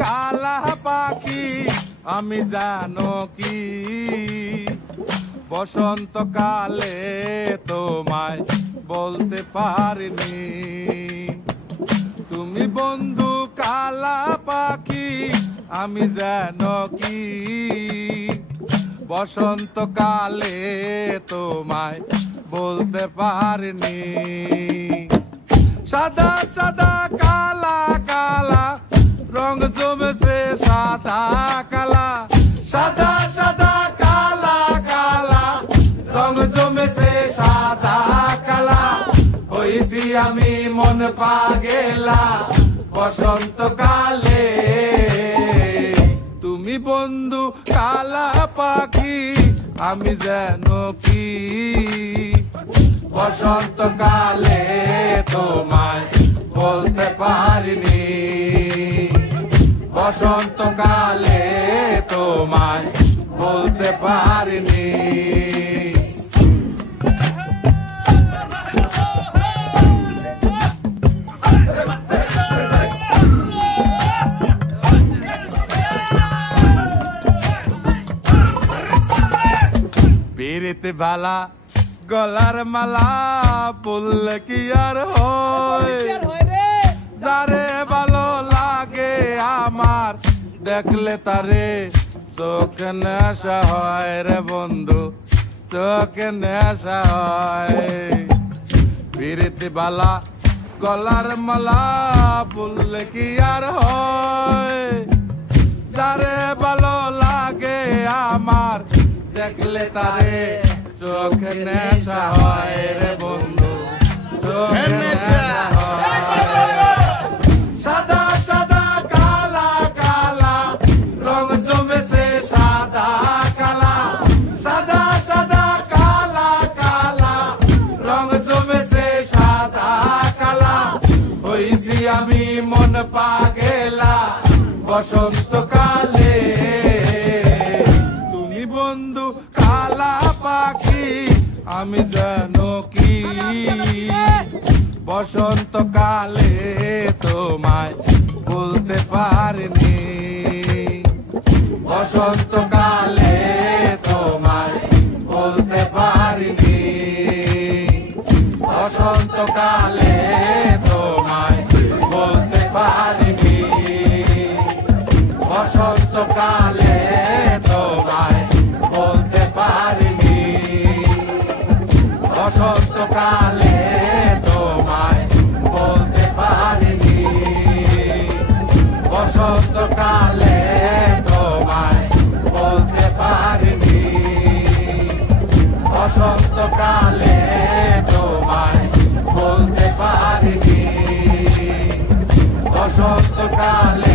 কালা পাখি আমি জানো কি বসন্তকালে তোমায় বলতে পারিনি। তুমি বন্ধু কালা পাখি আমি জানো কি বসন্তকালে তোমায় বলতে পারিনি। সাদা সাদা কালা কালা রং জমেছে সাদা কালা, সাদা সাদা কালা কালা রং জমেছে সাদা কালা। হইছি আমি মন পাগেলা বসন্তকালে। তুমি বন্ধু কালা পাখি আমি জানো কি বসন্তকালে তোমায় বলতে পারিনি। বসন্তকালে তোমায় বলতে পারিনি। পিরিতে ভালা গলার মালা বললে কি আর হয়, যারে ভালো লাগে আমার দেখলে তারে চোখে নেশা হয় রে বন্ধু, চোখে নেশা হয়। পিরিতে ভালা গলার মালা বললে কি আর হয়, যারে ভালো লাগে আমার দেখলে তারে চোখে নেশা হয় রে বন্ধু, চোখে নেশা হয়। সাদা সাদা কালা কালা রং জমেছে সাদা কালা, সাদা সাদা কালা কালা রং জমেছে সাদা কালা। হইছি আমি মন পাগেলা বসন্তকালে। তুমি বন্ধু কালা পাখি আমি জানো কি বসন্তকালে তোমায় বলতে পারিনি। বসন্তকালে তোমায় বলতে পারিনি। বসন্তকালে তোমায় বলতে পারিনি। বসন্তকালে তোমায় বলতে পারিনি। বসন্তকালে তোমায় বলতে পারিনি। বসন্তকালে তোমায় বলতে পারিনি। বসন্তকালে তোমায় বলতে পারিনি। বসন্তকালে